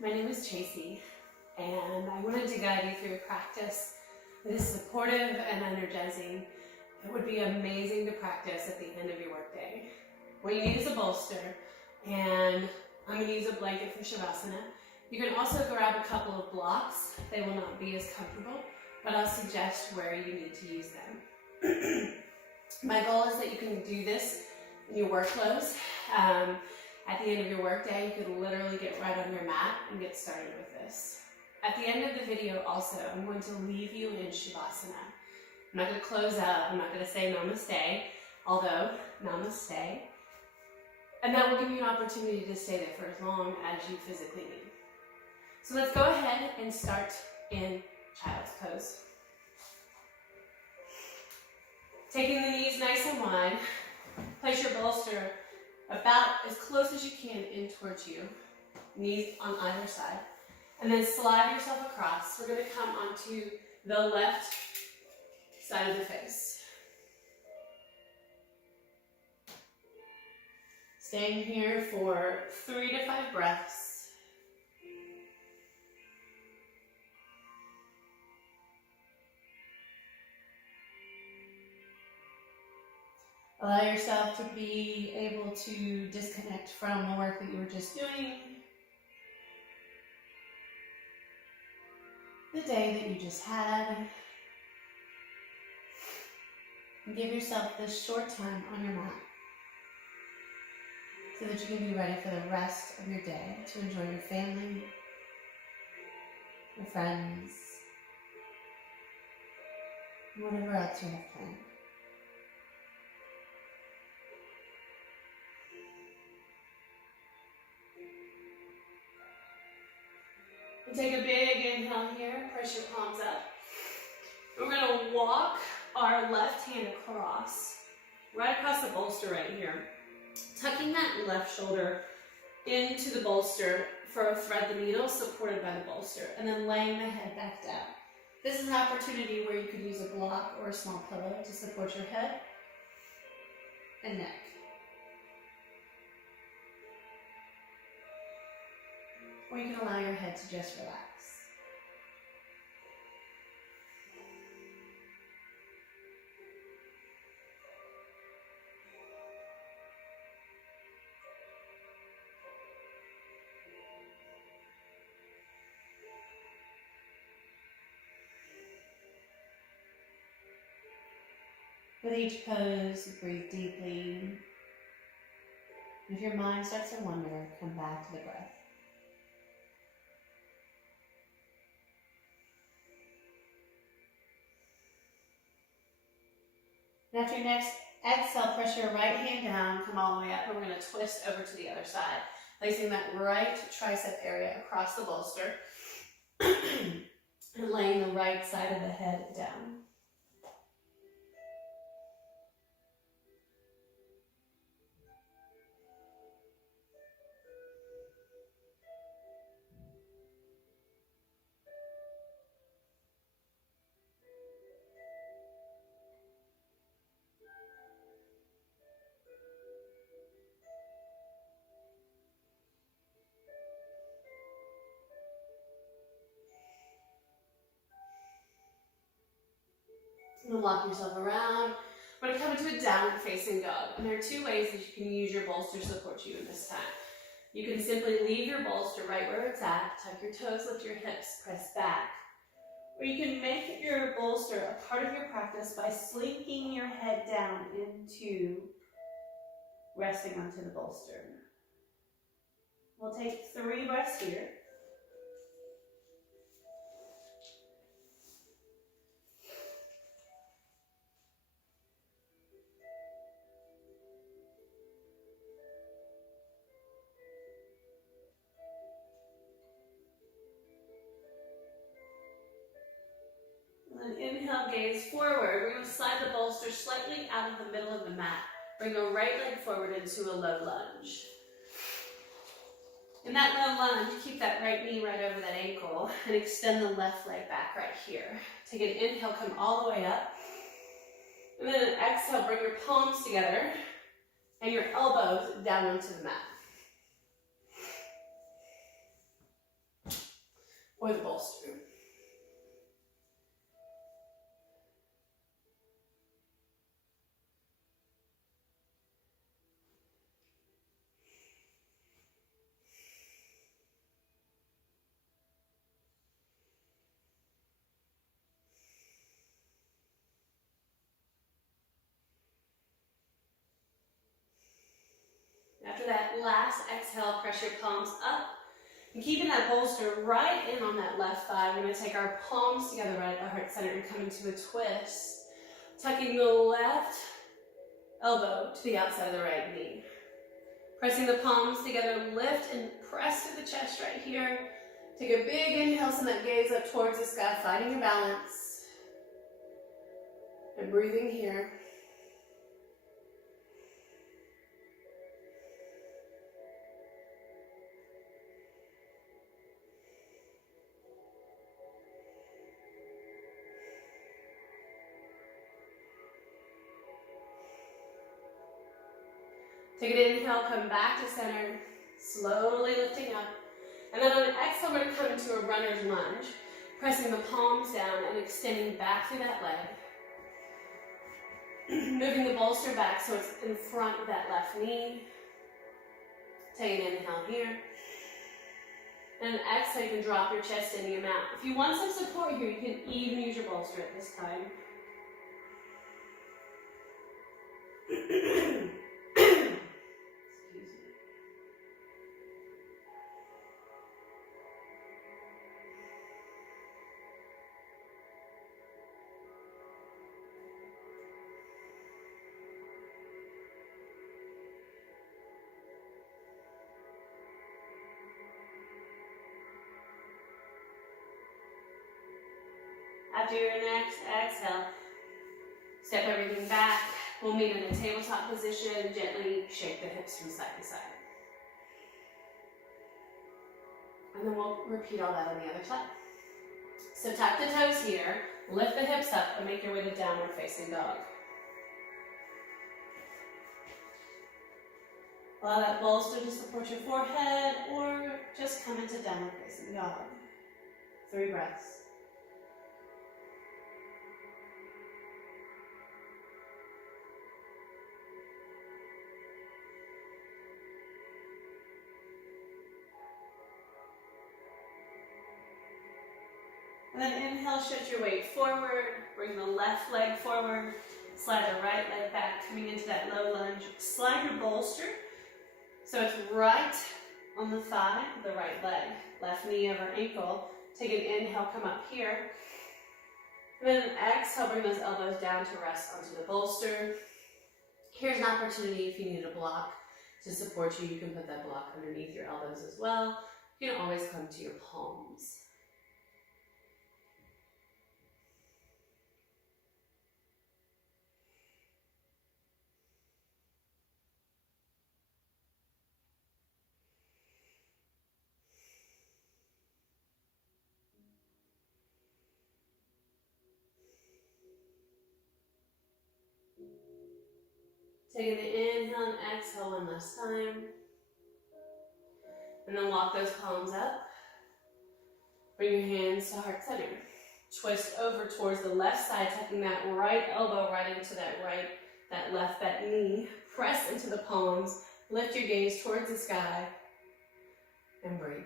my name is Tracy, and I wanted to guide you through a practice that is supportive and energizing. It would be amazing to practice at the end of your workday. What you need is a bolster, and I'm going to use a blanket for Shavasana. You can also grab a couple of blocks. They will not be as comfortable, but I'll suggest where you need to use them. My goal is that you can do this in your work clothes. At the end of your workday, you could literally get right on your mat and get started with this. At the end of the video also, I'm going to leave you in Shavasana. I'm not going to close out, I'm not going to say namaste, although namaste. And that will give you an opportunity to stay there for as long as you physically need. So let's go ahead and start in child's pose. Taking the knees nice and wide, place your bolster about as close as you can in towards you, knees on either side, and then slide yourself across. We're going to come onto the left side of the face. Staying here for 3 to 5 breaths. Allow yourself to be able to disconnect from the work that you were just doing, the day that you just had, and give yourself this short time on your mat so that you can be ready for the rest of your day to enjoy your family, your friends, and whatever else you have planned. And take a big inhale here, press your palms up. We're going to walk our left hand across, right across the bolster right here. Tucking that left shoulder into the bolster for a thread the needle supported by the bolster, and then laying the head back down. This is an opportunity where you could use a block or a small pillow to support your head and neck. Or you can allow your head to just relax. With each pose, breathe deeply. If your mind starts to wander, come back to the breath. And after your next exhale, press your right hand down, come all the way up, and we're going to twist over to the other side, placing that right tricep area across the bolster, and laying the right side of the head down. And then walk yourself around. We're going to come into a downward facing dog. And there are 2 ways that you can use your bolster to support you in this time. You can simply leave your bolster right where it's at, tuck your toes, lift your hips, press back. Or you can make your bolster a part of your practice by slinking your head down into resting onto the bolster. We'll take 3 breaths here. And then inhale, gaze forward. We're going to slide the bolster slightly out of the middle of the mat. Bring the right leg forward into a low lunge. In that low lunge, keep that right knee right over that ankle and extend the left leg back right here. Take an inhale, come all the way up. And then an exhale, bring your palms together and your elbows down onto the mat. or the bolster. After that last exhale, press your palms up. And keeping that bolster right in on that left thigh, we're going to take our palms together right at the heart center and come into a twist. Tucking the left elbow to the outside of the right knee. Pressing the palms together, lift and press to the chest right here. Take a big inhale, send that gaze up towards the sky, finding your balance. And breathing here. Take an inhale, come back to center, slowly lifting up. And then on an exhale, we're going to come into a runner's lunge, pressing the palms down and extending back through that leg. Moving the bolster back so it's in front of that left knee. Take an inhale here. And an exhale, you can drop your chest into your mat. If you want some support here, you can even use your bolster at this time. After your next exhale, step everything back. We'll meet in a tabletop position. Gently shake the hips from side to side. And then we'll repeat all that on the other side. So tuck the toes here, lift the hips up, and make your way to downward facing dog. Allow that bolster to support your forehead, or just come into downward facing dog. 3 breaths. And then inhale, shift your weight forward, bring the left leg forward, slide the right leg back, coming into that low lunge. Slide your bolster so it's right on the thigh of the right leg, left knee over ankle. Take an inhale, come up here. And then exhale, bring those elbows down to rest onto the bolster. Here's an opportunity if you need a block to support you. You can put that block underneath your elbows as well. You can always come to your palms. Taking the inhale and exhale one last time. And then walk those palms up. Bring your hands to heart center. Twist over towards the left side, tucking that right elbow right into that left knee. Press into the palms. Lift your gaze towards the sky. And breathe.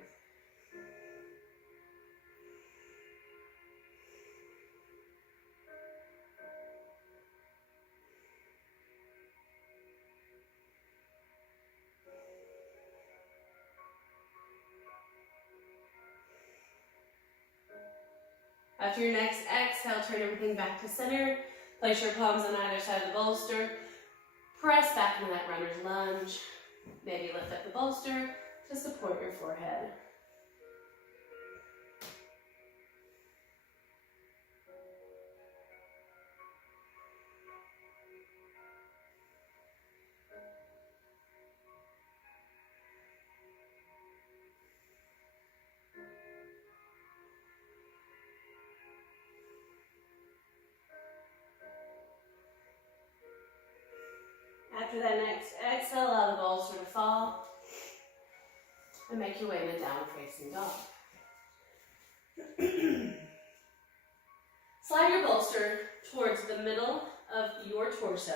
After your next exhale, turn everything back to center. Place your palms on either side of the bolster. Press back into that runner's lunge. Maybe lift up the bolster to support your forehead. After that next exhale, allow the bolster to fall and make your way to downward facing dog. Slide your bolster towards the middle of your torso.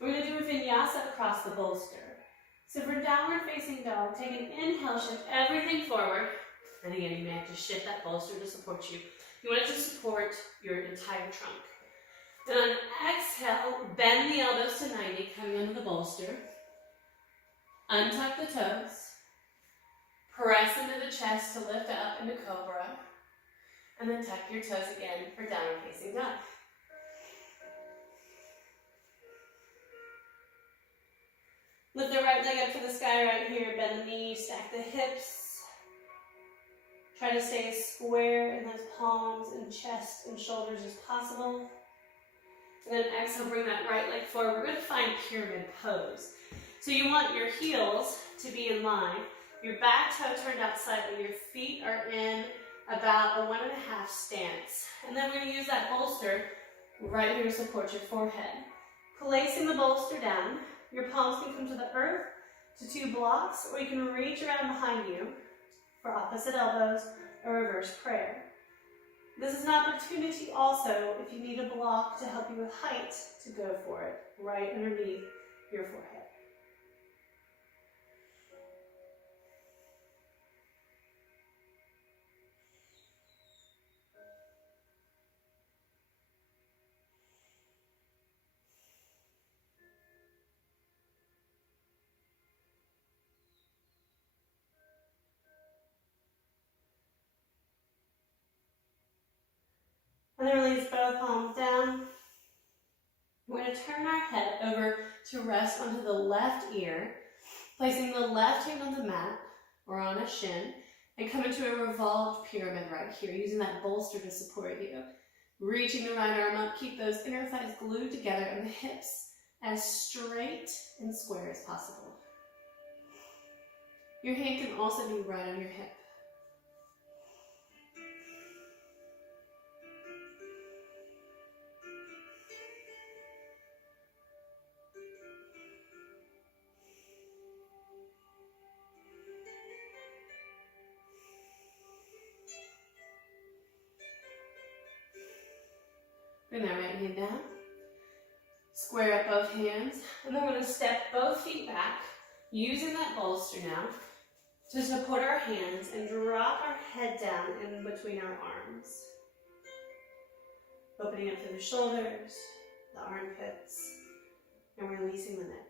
We're going to do a vinyasa across the bolster. So for downward facing dog, take an inhale, shift everything forward. And again, you may have to shift that bolster to support you. You want it to support your entire trunk. Then on exhale, bend the elbows to 90, coming under the bolster. Untuck the toes. Press into the chest to lift up into cobra. And then tuck your toes again for downward facing dog. Lift the right leg up to the sky right here. Bend the knee, stack the hips. Try to stay as square in those palms and chest and shoulders as possible. And then exhale, bring that right leg forward. We're going to find pyramid pose. So you want your heels to be in line. Your back toe turned out slightly. Your feet are in about a 1.5 stance. And then we're going to use that bolster right here to support your forehead. Placing the bolster down, your palms can come to the earth, to 2 blocks, or you can reach around behind you for opposite elbows or reverse prayer. This is an opportunity also, if you need a block to help you with height, to go for it, right underneath your forehead. And then release both palms down. We're going to turn our head over to rest onto the left ear, placing the left hand on the mat or on a shin, and come into a revolved pyramid right here, using that bolster to support you. Reaching the right arm up, keep those inner thighs glued together and the hips as straight and square as possible. Your hand can also be right on your hip. Bring that right hand down. Square up both hands. And then we're going to step both feet back, using that bolster now to support our hands and drop our head down in between our arms. Opening up through the shoulders, the armpits, and releasing the neck.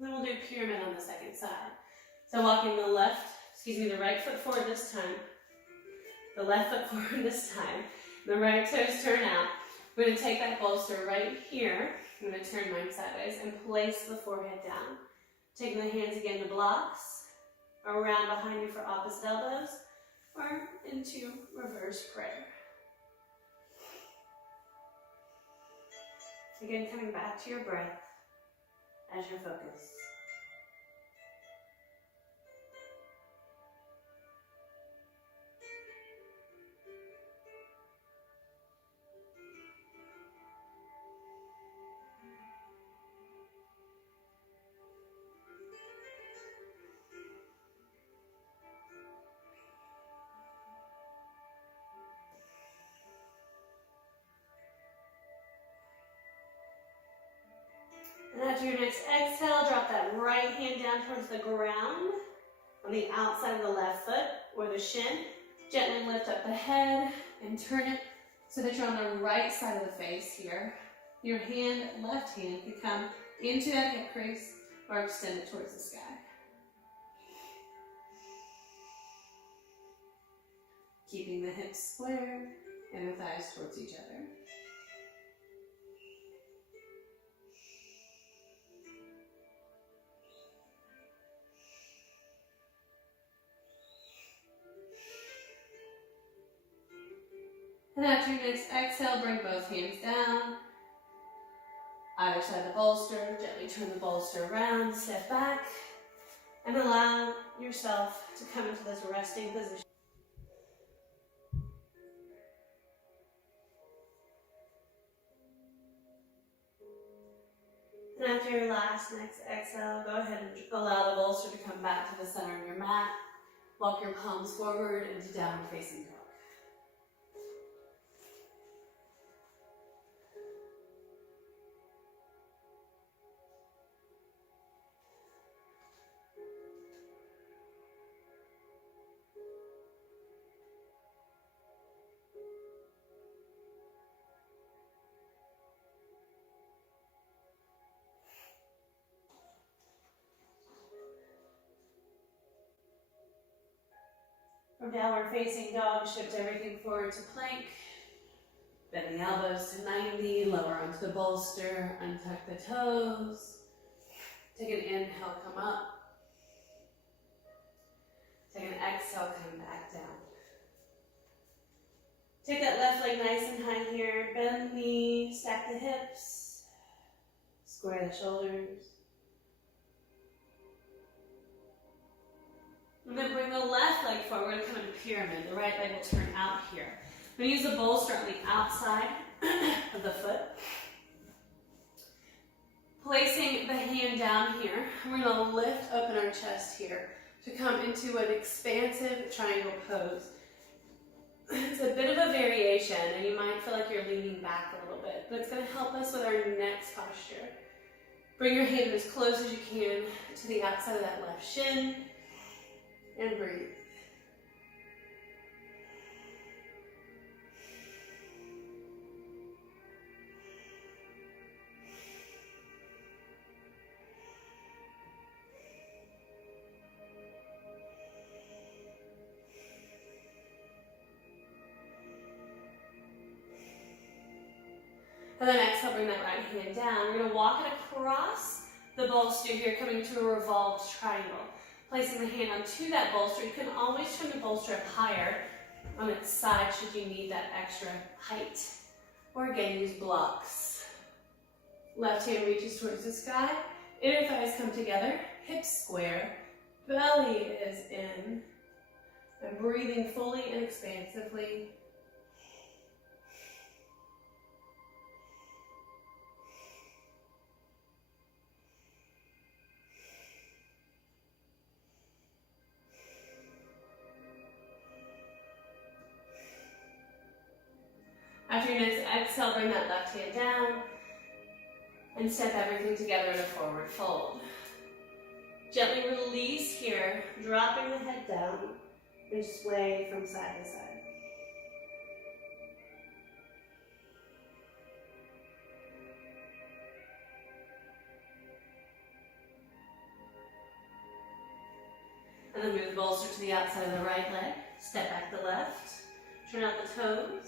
Then we'll do pyramid on the second side. So walking the right foot forward this time. The left foot forward this time. The right toes turn out. We're going to take that bolster right here. I'm going to turn mine sideways and place the forehead down. Taking the hands again to blocks, around behind you for opposite elbows, or into reverse prayer. Again, coming back to your breath as your focus. And after your next exhale, drop that right hand down towards the ground on the outside of the left foot or the shin. Gently lift up the head and turn it so that you're on the right side of the face here. Your left hand can come into that hip crease or extend it towards the sky. Keeping the hips square and the thighs towards each other. And after your next exhale, bring both hands down. Either side of the bolster, gently turn the bolster around, step back, and allow yourself to come into this resting position. And after your next exhale, go ahead and allow the bolster to come back to the center of your mat. Walk your palms forward into downward facing dog. From downward facing dog, shift everything forward to plank. Bend the elbows to 90, lower onto the bolster, untuck the toes. Take an inhale, come up. Take an exhale, come back down. Take that left leg nice and high here. Bend the knee, stack the hips, square the shoulders. And then bring the left leg forward. We're going to come into pyramid. The right leg will turn out here. I'm going to use the bolster on the outside of the foot. Placing the hand down here, we're going to lift open our chest here to come into an expansive triangle pose. It's a bit of a variation, and you might feel like you're leaning back a little bit, but it's going to help us with our next posture. Bring your hand as close as you can to the outside of that left shin. And breathe. And then exhale, bring that right hand down. We're going to walk it across the bolster here, coming to a revolved triangle. Placing the hand onto that bolster, you can always turn the bolster up higher on its side should you need that extra height. Or again, use blocks. Left hand reaches towards the sky, inner thighs come together, hips square, belly is in, and breathing fully and expansively. After your next exhale, bring that left hand down and step everything together in a forward fold. Gently release here, dropping the head down and sway from side to side. And then move the bolster to the outside of the right leg. Step back the left, turn out the toes.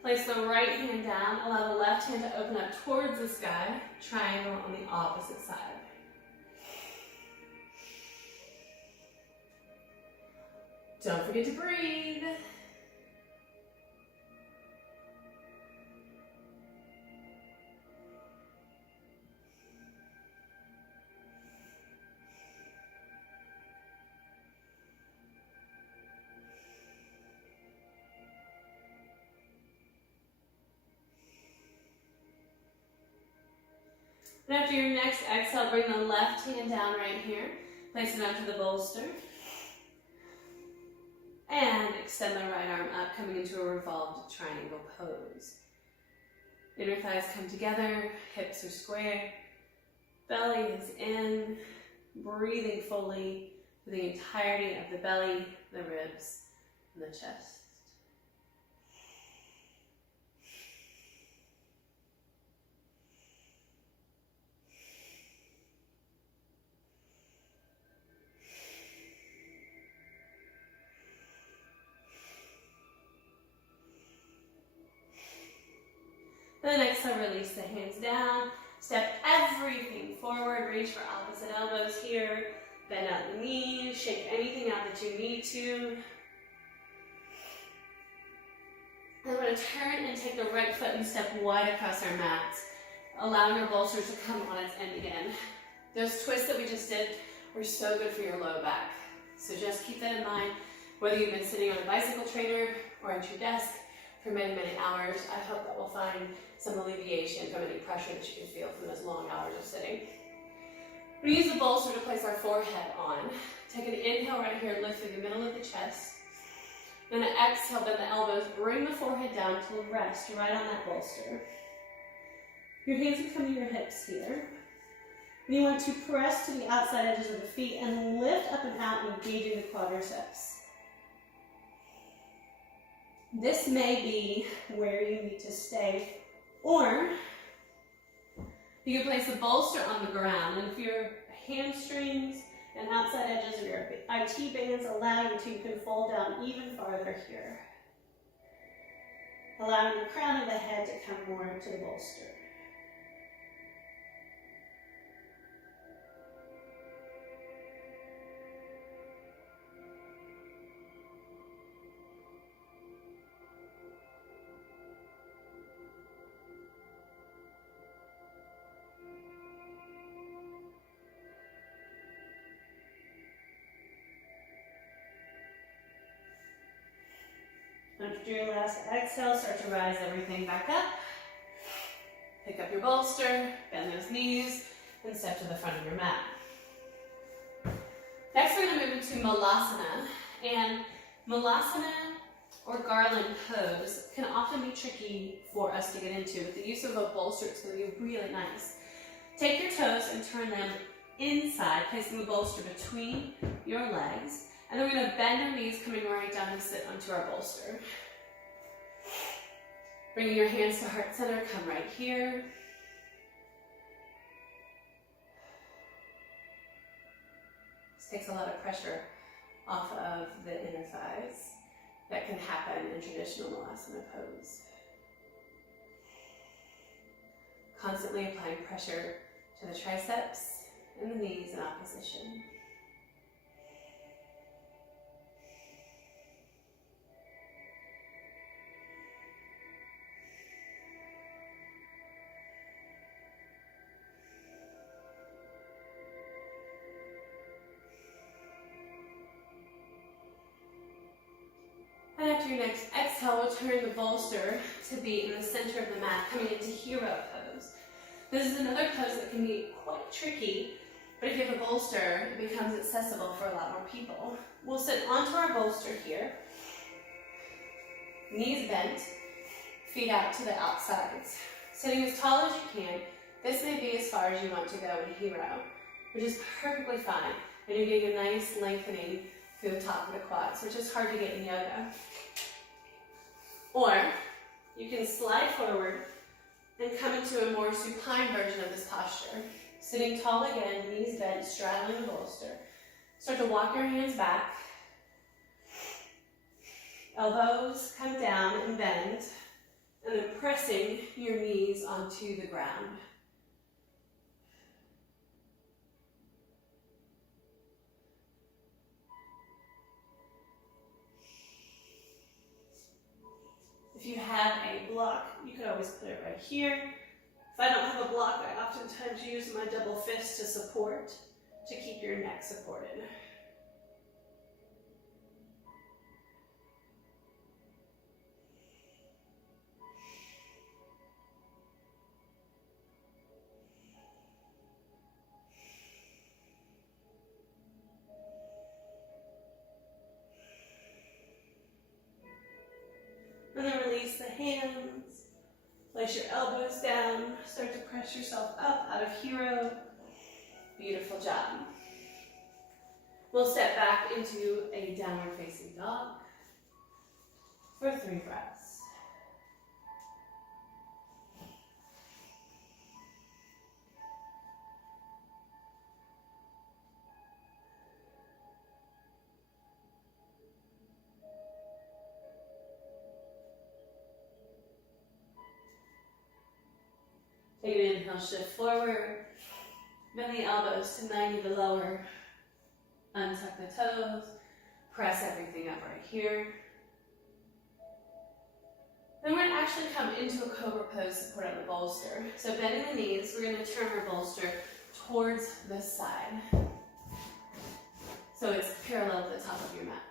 Place the right hand down, allow the left hand to open up towards the sky, triangle on the opposite side. Don't forget to breathe. And after your next exhale, bring the left hand down right here. Place it onto the bolster. And extend the right arm up, coming into a revolved triangle pose. Inner thighs come together, hips are square, belly is in, breathing fully for the entirety of the belly, the ribs, and the chest. Then exhale, release the hands down. Step everything forward. Reach for opposite elbows here. Bend out the knees. Shake anything out that you need to. And we're going to turn and take the right foot and step wide across our mats, allowing our bolster to come on its end again. Those twists that we just did were so good for your low back. So just keep that in mind, whether you've been sitting on a bicycle trainer or at your desk, for many, many hours. I hope that will find some alleviation from any pressure that you can feel from those long hours of sitting. We use the bolster to place our forehead on. Take an inhale right here, lift through the middle of the chest. Then an exhale, bend the elbows, bring the forehead down to rest right on that bolster. Your hands can come to your hips here. And you want to press to the outside edges of the feet and lift up and out, engaging the quadriceps. This may be where you need to stay, or you can place the bolster on the ground, and if your hamstrings and outside edges of your IT bands allow you to, you can fold down even farther here, allowing the crown of the head to come more to the bolster. After your last exhale, start to rise everything back up. Pick up your bolster, bend those knees, and step to the front of your mat. Next, we're going to move into Malasana. And Malasana or garland pose can often be tricky for us to get into. With the use of a bolster, it's going to be really nice. Take your toes and turn them inside, placing the bolster between your legs. And then we're going to bend our knees, coming right down and sit onto our bolster. Bringing your hands to heart center, come right here. This takes a lot of pressure off of the inner thighs that can happen in traditional Malasana pose. Constantly applying pressure to the triceps and the knees in opposition. And after your next exhale, we'll turn the bolster to be in the center of the mat, coming into hero pose. This is another pose that can be quite tricky, but if you have a bolster, it becomes accessible for a lot more people. We'll sit onto our bolster here, knees bent, feet out to the outsides. Sitting as tall as you can. This may be as far as you want to go in hero, which is perfectly fine. And you're getting a nice lengthening through the top of the quads, which is hard to get in yoga. Or you can slide forward and come into a more supine version of this posture. Sitting tall again, knees bent, straddling the bolster. Start to walk your hands back. Elbows come down and bend, and then pressing your knees onto the ground. If you have a block, you could always put it right here. If I don't have a block, I oftentimes use my double fist to support, to keep your neck supported. And then release the hands, place your elbows down, start to press yourself up out of hero. Beautiful job. We'll step back into a downward facing dog for 3 breaths. Take an inhale, shift forward, bend the elbows to 90 the lower, untuck the toes, press everything up right here. Then we're going to actually come into a cobra pose, support on the bolster. So bending the knees, we're going to turn our bolster towards the side. So it's parallel to the top of your mat.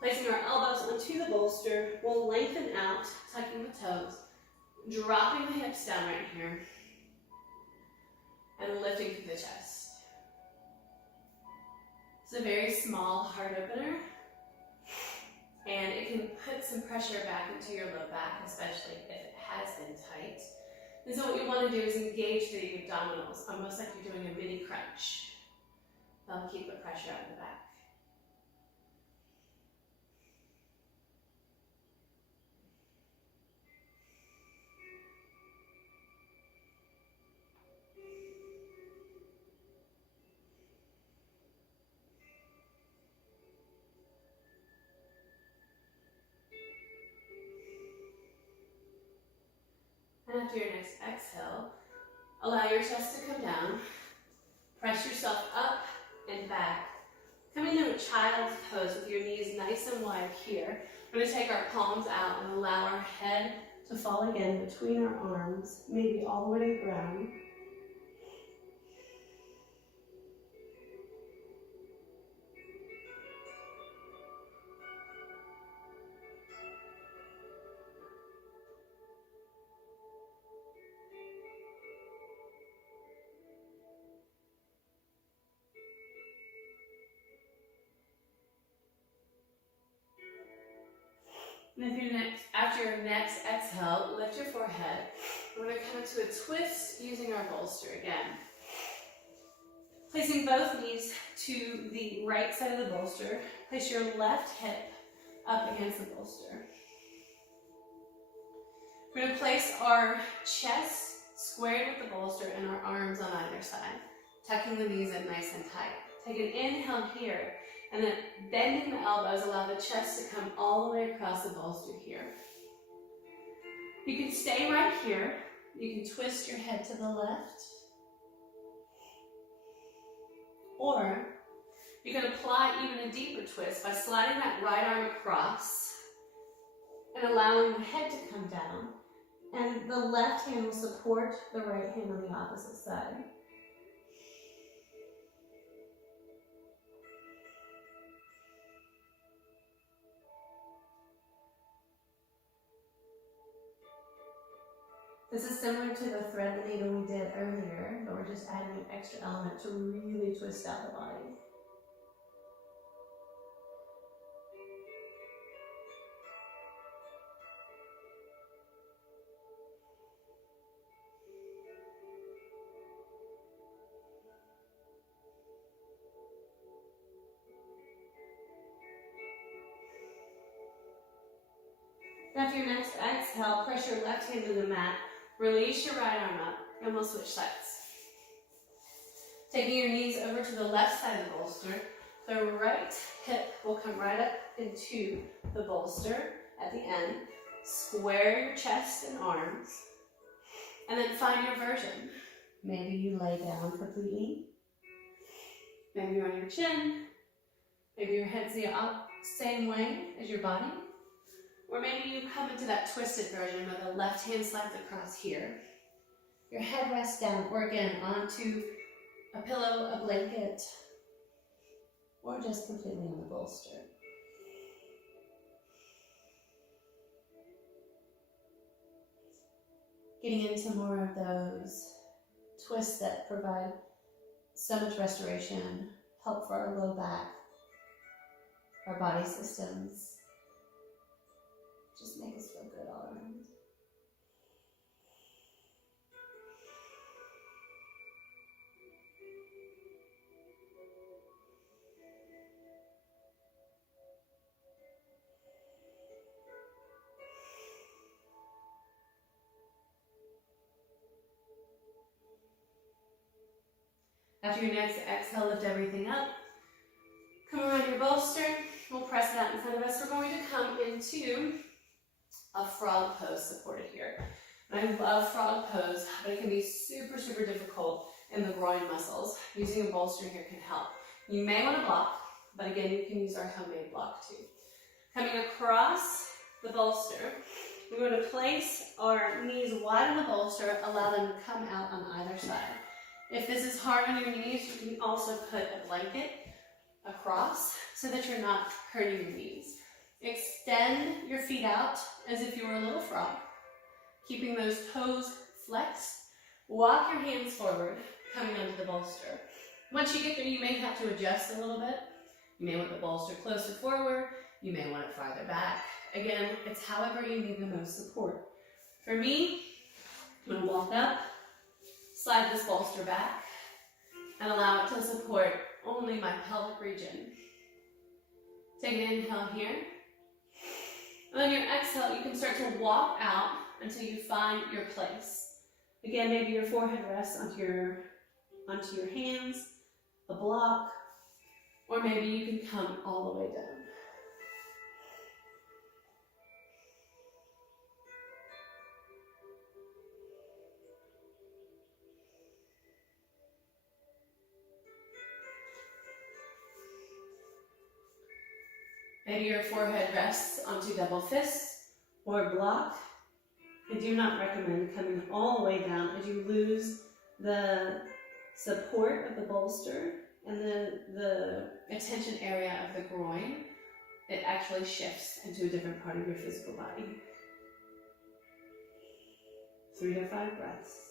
Placing our elbows onto the bolster, we'll lengthen out, tucking the toes, dropping the hips down right here, and lifting through the chest. It's a very small heart opener, and it can put some pressure back into your low back, especially if it has been tight. And so what you want to do is engage the abdominals, almost like you're doing a mini crunch. That'll keep the pressure out of the back. And after your next exhale, allow your chest to come down. Press yourself up and back. Coming into a child's pose with your knees nice and wide here. We're going to take our palms out and allow our head to fall again between our arms, maybe all the way to the ground. And after your next exhale, lift your forehead. We're going to come into a twist using our bolster again. Placing both knees to the right side of the bolster, place your left hip up against the bolster. We're going to place our chest squared with the bolster and our arms on either side, tucking the knees in nice and tight. Take an inhale here. And then bending the elbows, allow the chest to come all the way across the bolster here. You can stay right here. You can twist your head to the left. Or you can apply even a deeper twist by sliding that right arm across and allowing the head to come down. And the left hand will support the right hand on the opposite side. This is similar to the thread the needle we did earlier, but we're just adding an extra element to really twist out the body. After your next exhale, press your left hand to the mat. Release your right arm up, and we'll switch sides. Taking your knees over to the left side of the bolster, the right hip will come right up into the bolster at the end. Square your chest and arms, and then find your version. Maybe you lay down completely. Maybe you're on your chin. Maybe your head's the same way as your body. Or maybe you come into that twisted version where the left hand slides across here. Your head rests down, or again, onto a pillow, a blanket, or just completely on the bolster. Getting into more of those twists that provide so much restoration, help for our low back, our body systems. Just make us feel good all around. After your next exhale, lift everything up. Come around your bolster. We'll press it out in front of us. We're going to come into a frog pose supported here. And I love frog pose, but it can be super, super difficult in the groin muscles. Using a bolster here can help. You may want to block, but again, you can use our homemade block too. Coming across the bolster, we're going to place our knees wide on the bolster, allow them to come out on either side. If this is hard on your knees, you can also put a blanket across so that you're not hurting your knees. Extend your feet out as if you were a little frog, keeping those toes flexed. Walk your hands forward, coming onto the bolster. Once you get there, you may have to adjust a little bit. You may want the bolster closer forward. You may want it farther back. Again, it's however you need the most support. For me, I'm going to walk up, slide this bolster back, and allow it to support only my pelvic region. Take an inhale here. And on your exhale, you can start to walk out until you find your place. Again, maybe your forehead rests onto your hands, a block, or maybe you can come all the way down. Maybe your forehead rests onto double fists or block. I do not recommend coming all the way down as you lose the support of the bolster and the attention area of the groin. It actually shifts into a different part of your physical body. 3 to 5 breaths.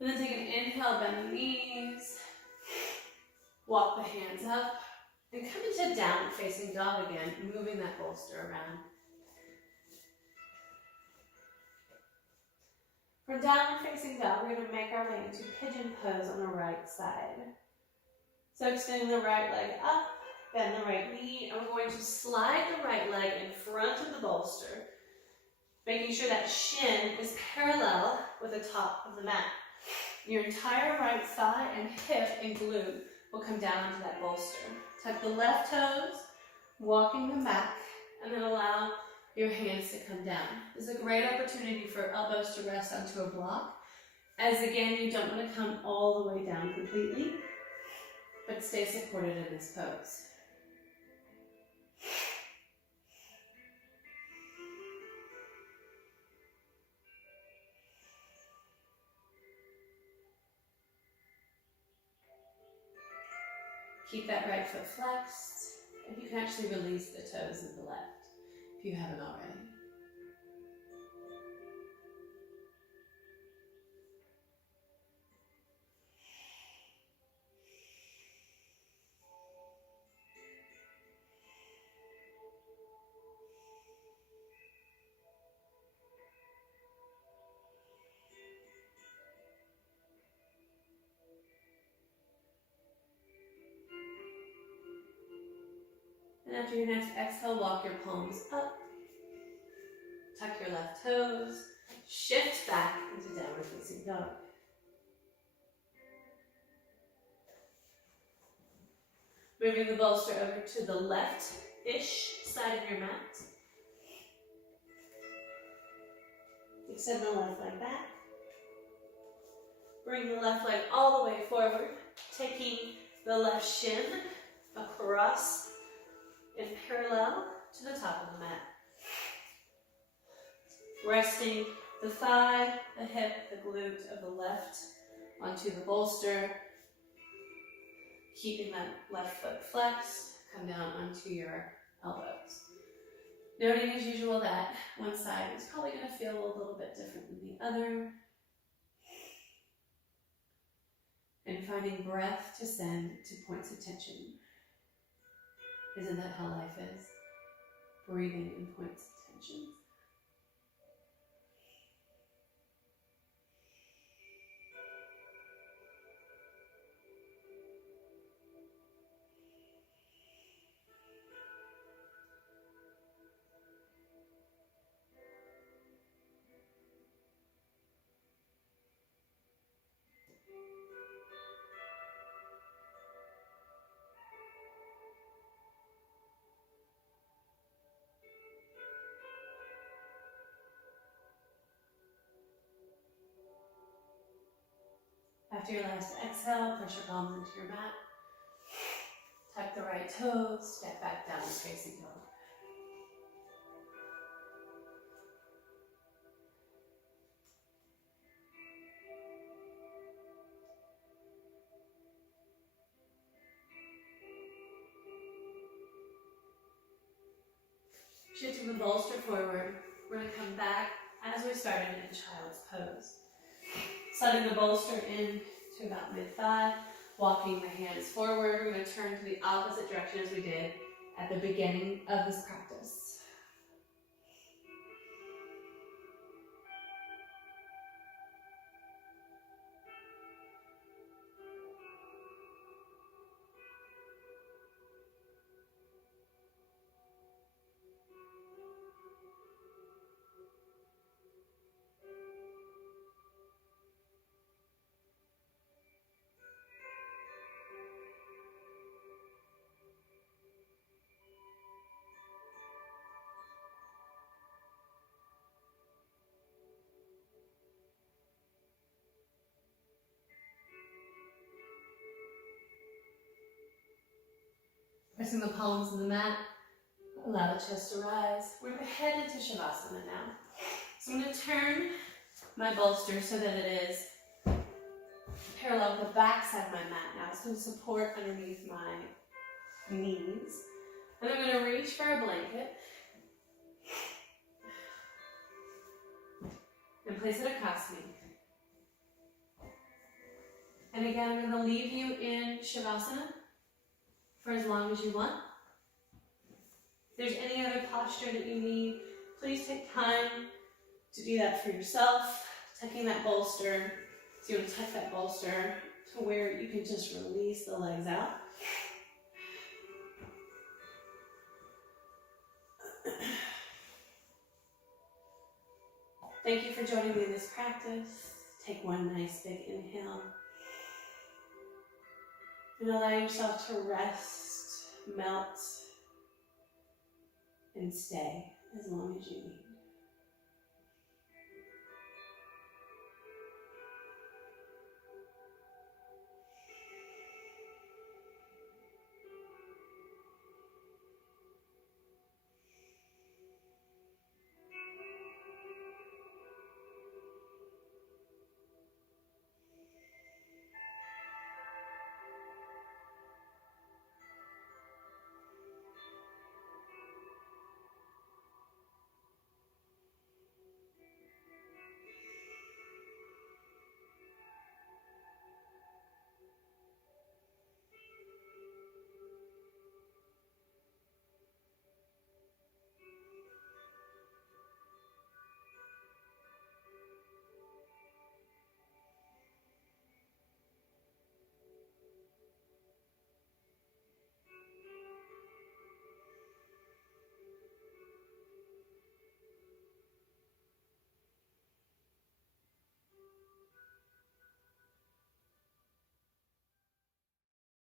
And then take an inhale, bend the knees, walk the hands up, and come into downward facing dog again, moving that bolster around. From downward facing dog, we're going to make our way into pigeon pose on the right side. So extending the right leg up, bend the right knee, and we're going to slide the right leg in front of the bolster, making sure that shin is parallel with the top of the mat. Your entire right thigh and hip and glute will come down into that bolster. Tuck the left toes, walking them back, and then allow your hands to come down. This is a great opportunity for elbows to rest onto a block, as again, you don't want to come all the way down completely, but stay supported in this pose. Keep that right foot flexed, and you can actually release the toes of the left if you haven't already. And after your next exhale, walk your palms up, tuck your left toes, shift back into downward facing dog. Moving the bolster over to the left-ish side of your mat. Extend the left leg back. Bring the left leg all the way forward, taking the left shin across in parallel to the top of the mat. Resting the thigh, the hip, the glute of the left onto the bolster. Keeping that left foot flexed, come down onto your elbows. Noting as usual that one side is probably going to feel a little bit different than the other. And finding breath to send to points of tension. Isn't that how life is? Breathing in points of tension. After your last exhale, push your palms into your mat. Tuck the right toes, step back down, facing dog. Shifting the bolster forward, we're going to come back as we started in child's pose. Sliding the bolster in to about mid-thigh, walking the hands forward. We're going to turn to the opposite direction as we did at the beginning of this practice. Pressing the palms in the mat, allow the chest to rise. We're headed to Shavasana now. So I'm going to turn my bolster so that it is parallel with the back side of my mat now. So support underneath my knees. And I'm going to reach for a blanket and place it across me. And again, I'm going to leave you in Shavasana for as long as you want. If there's any other posture that you need, please take time to do that for yourself. Tucking that bolster, so you want to tuck that bolster to where you can just release the legs out. Thank you for joining me in this practice. Take one nice big inhale. And allow yourself to rest, melt, and stay as long as you need.